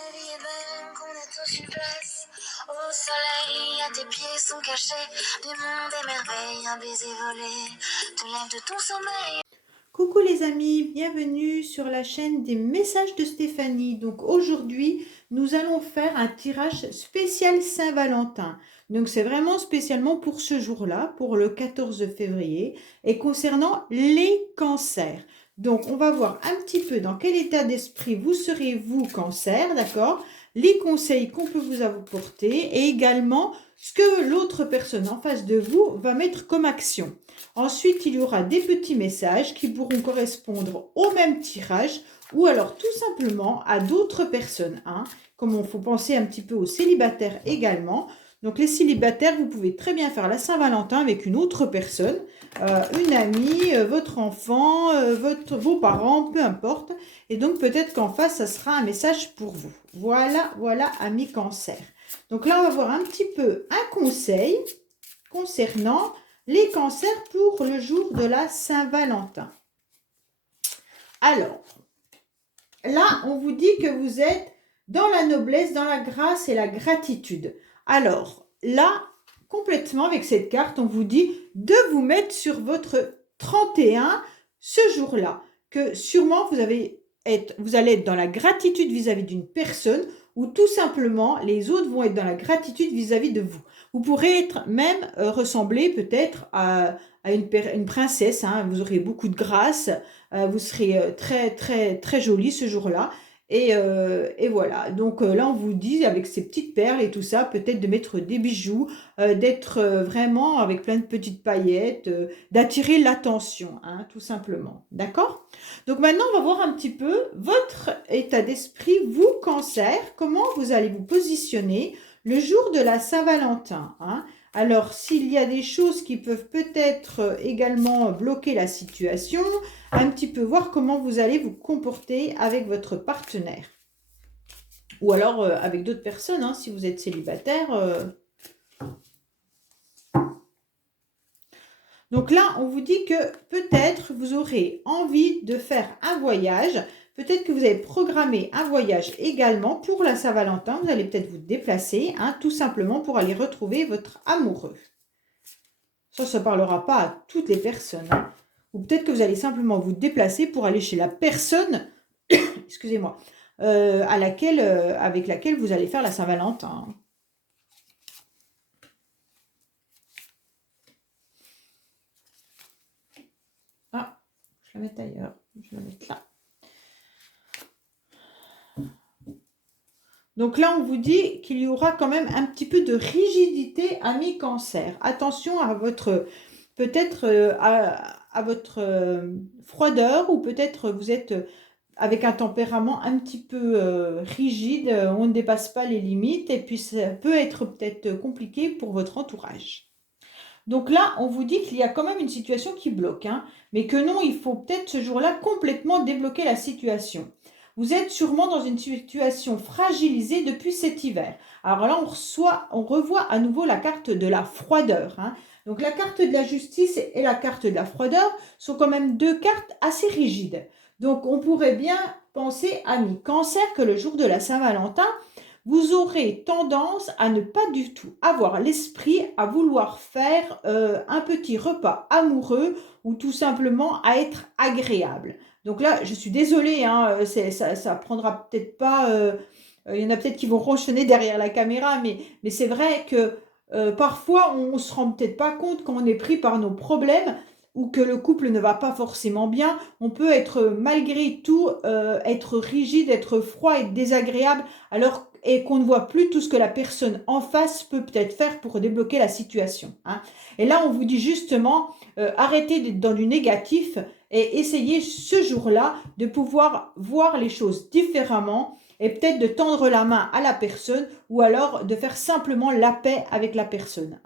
La vie est belle, qu'on a tous une place. Au soleil, à tes pieds sont cachés du monde des merveilles, un baiser volé te lève de ton sommeil. Coucou les amis, bienvenue sur la chaîne des messages de Stéphanie. Donc aujourd'hui, nous allons faire un tirage spécial Saint-Valentin. Donc c'est vraiment spécialement pour ce jour-là, pour le 14 février, et concernant les cancers. Donc on va voir un petit peu dans quel état d'esprit vous serez vous cancer, d'accord? Les conseils qu'on peut vous apporter et également ce que l'autre personne en face de vous va mettre comme action. Ensuite, il y aura des petits messages qui pourront correspondre au même tirage ou alors tout simplement à d'autres personnes. Comme il faut penser un petit peu aux célibataires également. Donc les célibataires, vous pouvez très bien faire la Saint-Valentin avec une autre personne, une amie, votre enfant, vos parents, peu importe. Et donc peut-être qu'en face, ça sera un message pour vous. Voilà, amis cancer. Donc là, on va voir un petit peu un conseil concernant les cancers pour le jour de la Saint-Valentin. Alors, là, on vous dit que vous êtes dans la noblesse, dans la grâce et la gratitude. Alors, là, complètement avec cette carte, on vous dit de vous mettre sur votre 31 ce jour-là. Que sûrement, vous allez être dans la gratitude vis-à-vis d'une personne ou tout simplement, les autres vont être dans la gratitude vis-à-vis de vous. Vous pourrez être même ressembler peut-être à une princesse. Vous aurez beaucoup de grâce. Vous serez très, très, très jolie ce jour-là. Et voilà. Donc là, on vous dit, avec ces petites perles et tout ça, peut-être de mettre des bijoux, d'être vraiment avec plein de petites paillettes, d'attirer l'attention, tout simplement. D'accord? Donc maintenant, on va voir un petit peu votre état d'esprit, vous, cancer, comment vous allez vous positionner le jour de la Saint-Valentin. Alors, s'il y a des choses qui peuvent peut-être également bloquer la situation, un petit peu voir comment vous allez vous comporter avec votre partenaire. Ou alors avec d'autres personnes, si vous êtes célibataire. Donc là, on vous dit que peut-être vous aurez envie de faire un voyage. Peut-être que vous avez programmé un voyage également pour la Saint-Valentin. Vous allez peut-être vous déplacer, tout simplement pour aller retrouver votre amoureux. Ça ne parlera pas à toutes les personnes. Ou peut-être que vous allez simplement vous déplacer pour aller chez la personne, excusez-moi, avec laquelle vous allez faire la Saint-Valentin. Ah, je vais la mettre ailleurs. Je vais la mettre là. Donc là, on vous dit qu'il y aura quand même un petit peu de rigidité à mi-cancer. Attention à votre, peut-être à votre froideur, ou peut-être vous êtes avec un tempérament un petit peu rigide, on ne dépasse pas les limites, et puis ça peut être peut-être compliqué pour votre entourage. Donc là, on vous dit qu'il y a quand même une situation qui bloque, mais que non, il faut peut-être ce jour-là complètement débloquer la situation. Vous êtes sûrement dans une situation fragilisée depuis cet hiver. Alors là, on revoit à nouveau la carte de la froideur. Donc la carte de la justice et la carte de la froideur sont quand même deux cartes assez rigides. Donc on pourrait bien penser, amis cancer, que le jour de la Saint-Valentin, vous aurez tendance à ne pas du tout avoir l'esprit à vouloir faire un petit repas amoureux ou tout simplement à être agréable. Donc là, je suis désolée, ça prendra peut-être pas... il y en a peut-être qui vont ronchonner derrière la caméra, mais c'est vrai que parfois, on ne se rend peut-être pas compte quand on est pris par nos problèmes ou que le couple ne va pas forcément bien. On peut être malgré tout, être rigide, être froid, être désagréable, et qu'on ne voit plus tout ce que la personne en face peut peut-être faire pour débloquer la situation. Et là, on vous dit justement, arrêtez d'être dans du négatif et essayez ce jour-là de pouvoir voir les choses différemment et peut-être de tendre la main à la personne ou alors de faire simplement la paix avec la personne.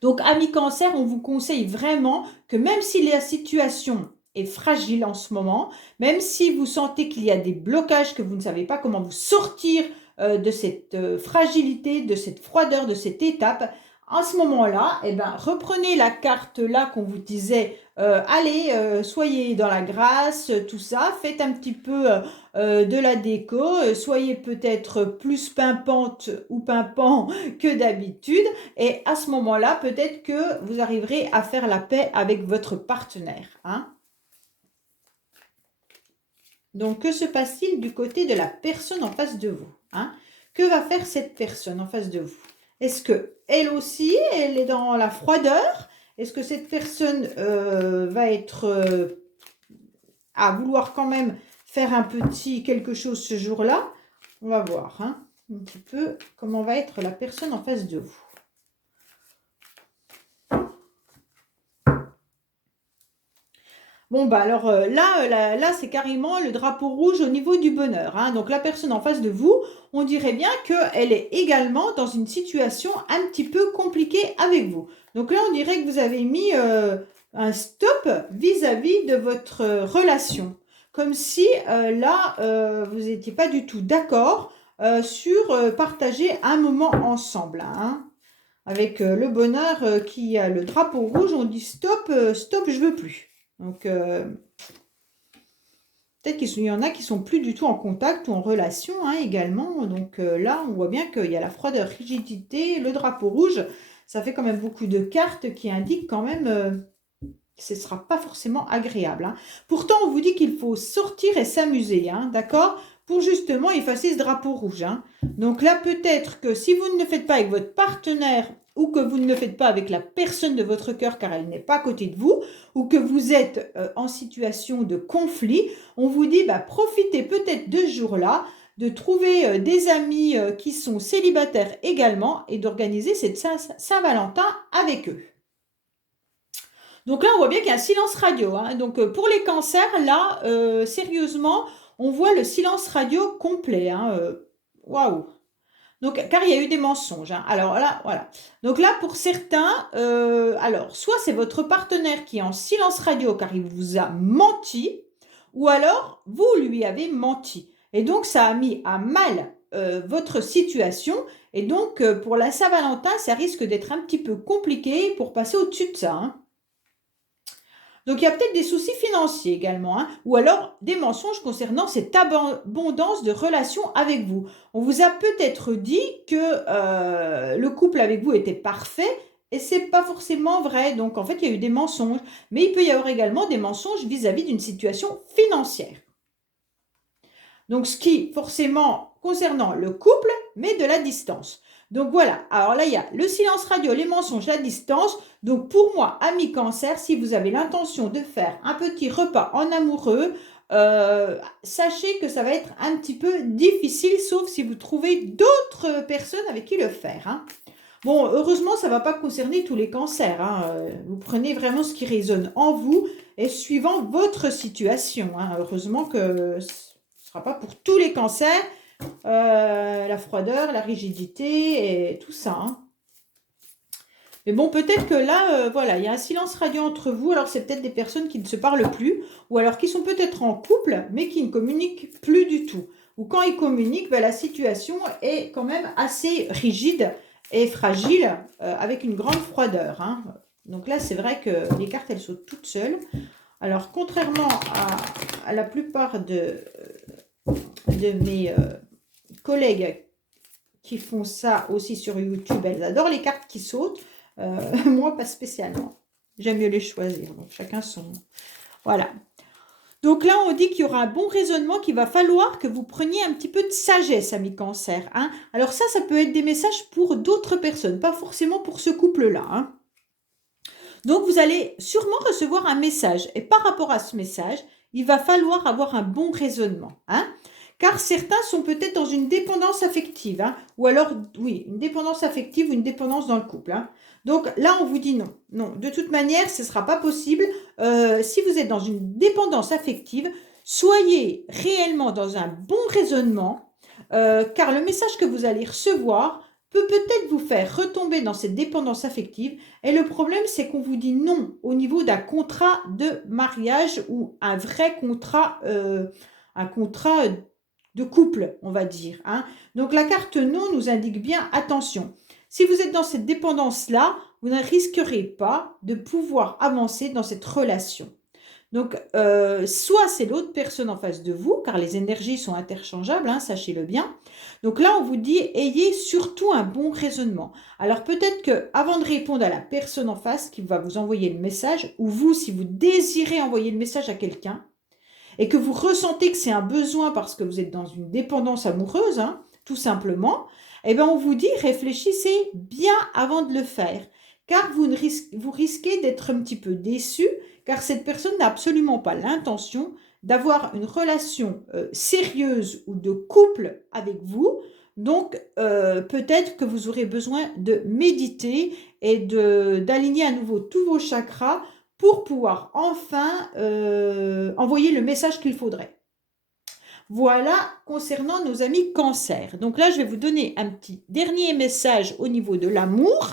Donc, amis cancer, on vous conseille vraiment que même si la situation est fragile en ce moment, même si vous sentez qu'il y a des blocages, que vous ne savez pas comment vous sortir de cette fragilité, de cette froideur, de cette étape, à ce moment-là, eh ben, reprenez la carte là qu'on vous disait, allez, soyez dans la grâce, tout ça, faites un petit peu de la déco, soyez peut-être plus pimpante ou pimpant que d'habitude, et à ce moment-là, peut-être que vous arriverez à faire la paix avec votre partenaire, hein. Donc, que se passe-t-il du côté de la personne en face de vous, hein? Que va faire cette personne en face de vous? Est-ce que elle aussi, elle est dans la froideur? Est-ce que cette personne va être à vouloir quand même faire un petit quelque chose ce jour-là? On va voir, hein, un petit peu comment va être la personne en face de vous. Bon, bah alors là, c'est carrément le drapeau rouge au niveau du bonheur, hein. Donc la personne en face de vous, on dirait bien qu'elle est également dans une situation un petit peu compliquée avec vous. Donc là, on dirait que vous avez mis un stop vis-à-vis de votre relation. Comme si là, vous n'étiez pas du tout d'accord sur partager un moment ensemble, hein. Avec le bonheur qui a le drapeau rouge, on dit stop, stop, je veux plus. Donc, peut-être qu'il y en a qui sont plus du tout en contact ou en relation, hein, également. Donc là, on voit bien qu'il y a la froideur, rigidité, le drapeau rouge. Ça fait quand même beaucoup de cartes qui indiquent quand même que ce ne sera pas forcément agréable, hein. Pourtant, on vous dit qu'il faut sortir et s'amuser, hein, d'accord? Pour justement effacer ce drapeau rouge, hein. Donc là, peut-être que si vous ne le faites pas avec votre partenaire ou que vous ne le faites pas avec la personne de votre cœur car elle n'est pas à côté de vous, ou que vous êtes en situation de conflit, on vous dit profitez peut-être de ce jour-là, de trouver des amis qui sont célibataires également et d'organiser cette Saint-Valentin avec eux. Donc là, on voit bien qu'il y a un silence radio, hein. Donc pour les cancers, là, sérieusement, on voit le silence radio complet, hein. Waouh! Donc, car il y a eu des mensonges, hein. Alors là, voilà. Donc là, pour certains, alors, soit c'est votre partenaire qui est en silence radio car il vous a menti, ou alors vous lui avez menti. Et donc, ça a mis à mal votre situation. Et donc, pour la Saint-Valentin, ça risque d'être un petit peu compliqué pour passer au-dessus de ça, hein. Donc, il y a peut-être des soucis financiers également, hein, ou alors des mensonges concernant cette abondance de relations avec vous. On vous a peut-être dit que le couple avec vous était parfait et c'est pas forcément vrai. Donc, en fait, il y a eu des mensonges. Mais il peut y avoir également des mensonges vis-à-vis d'une situation financière. Donc, ce qui, forcément, concernant le couple, mais de la distance. Donc voilà, alors là, il y a le silence radio, les mensonges, la distance. Donc pour moi, amis cancer, si vous avez l'intention de faire un petit repas en amoureux, sachez que ça va être un petit peu difficile, sauf si vous trouvez d'autres personnes avec qui le faire, hein. Bon, heureusement, ça ne va pas concerner tous les cancers, hein. Vous prenez vraiment ce qui résonne en vous et suivant votre situation, hein. Heureusement que ce ne sera pas pour tous les cancers. La froideur, la rigidité et tout ça, hein. Mais bon, peut-être que là, voilà, il y a un silence radio entre vous. Alors, c'est peut-être des personnes qui ne se parlent plus ou alors qui sont peut-être en couple mais qui ne communiquent plus du tout. Ou quand ils communiquent, la situation est quand même assez rigide et fragile avec une grande froideur, hein. Donc là, c'est vrai que les cartes, elles sautent toutes seules. Alors, contrairement à la plupart de mes collègues qui font ça aussi sur YouTube, elles adorent les cartes qui sautent. Moi, pas spécialement. J'aime mieux les choisir. Donc, chacun son... Voilà. Donc là, on dit qu'il y aura un bon raisonnement, qu'il va falloir que vous preniez un petit peu de sagesse, amis cancer, hein. Alors ça peut être des messages pour d'autres personnes, pas forcément pour ce couple-là, hein. Donc, vous allez sûrement recevoir un message. Et par rapport à ce message, il va falloir avoir un bon raisonnement, hein. Car certains sont peut-être dans une dépendance affective, hein, ou alors, oui, une dépendance affective ou une dépendance dans le couple, hein. Donc là, on vous dit non. Non, de toute manière, ce ne sera pas possible. Si vous êtes dans une dépendance affective, soyez réellement dans un bon raisonnement, car le message que vous allez recevoir peut peut-être vous faire retomber dans cette dépendance affective. Et le problème, c'est qu'on vous dit non au niveau d'un contrat de mariage ou un vrai contrat, un contrat de couple, on va dire, hein. Donc la carte non nous indique bien attention. Si vous êtes dans cette dépendance-là, vous ne risquerez pas de pouvoir avancer dans cette relation. Donc, soit c'est l'autre personne en face de vous, car les énergies sont interchangeables, hein, sachez-le bien. Donc là, on vous dit, ayez surtout un bon raisonnement. Alors peut-être que avant de répondre à la personne en face qui va vous envoyer le message, ou vous, si vous désirez envoyer le message à quelqu'un, et que vous ressentez que c'est un besoin parce que vous êtes dans une dépendance amoureuse, hein, tout simplement, eh bien on vous dit, réfléchissez bien avant de le faire, car vous risquez d'être un petit peu déçu, car cette personne n'a absolument pas l'intention d'avoir une relation sérieuse ou de couple avec vous. Donc, peut-être que vous aurez besoin de méditer et d'aligner à nouveau tous vos chakras pour pouvoir enfin envoyer le message qu'il faudrait. Voilà concernant nos amis cancer. Donc là, je vais vous donner un petit dernier message au niveau de l'amour.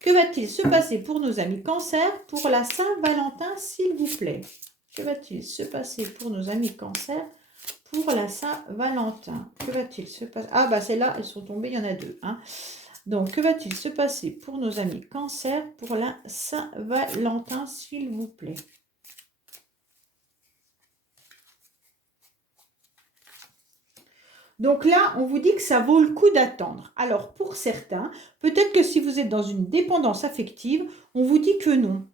Que va-t-il se passer pour nos amis cancer pour la Saint-Valentin, s'il vous plaît? Que va-t-il se passer pour nos amis cancer pour la Saint-Valentin? Que va-t-il se passer? Ah, bah celles-là, elles sont tombées, il y en a deux. Hein. Donc, que va-t-il se passer pour nos amis cancer pour la Saint-Valentin, s'il vous plaît? Donc là, on vous dit que ça vaut le coup d'attendre. Alors, pour certains, peut-être que si vous êtes dans une dépendance affective, on vous dit que non.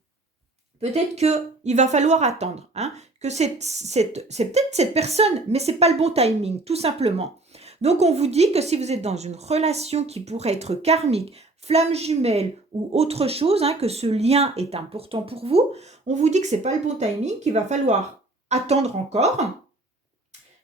Peut-être qu'il va falloir attendre. Hein, que c'est peut-être cette personne, mais ce n'est pas le bon timing, tout simplement. Donc, on vous dit que si vous êtes dans une relation qui pourrait être karmique, flamme jumelle ou autre chose, hein, que ce lien est important pour vous, on vous dit que ce n'est pas le bon timing, qu'il va falloir attendre encore.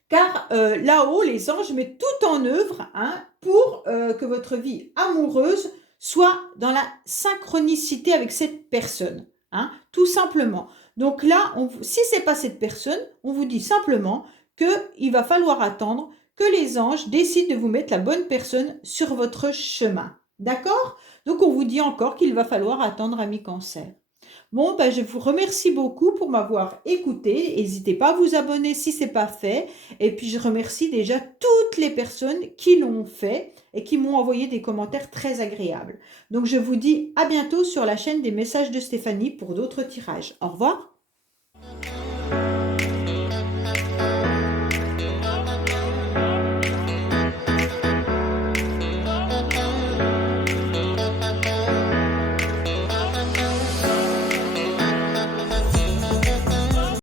Car là-haut, les anges mettent tout en œuvre hein, pour que votre vie amoureuse soit dans la synchronicité avec cette personne. Hein, tout simplement. Donc là, si ce n'est pas cette personne, on vous dit simplement qu'il va falloir attendre que les anges décident de vous mettre la bonne personne sur votre chemin. D'accord? Donc on vous dit encore qu'il va falloir attendre, ami cancer. Bon, ben, je vous remercie beaucoup pour m'avoir écouté. N'hésitez pas à vous abonner si ce n'est pas fait. Et puis, je remercie déjà toutes les personnes qui l'ont fait et qui m'ont envoyé des commentaires très agréables. Donc, je vous dis à bientôt sur la chaîne des messages de Stéphanie pour d'autres tirages. Au revoir.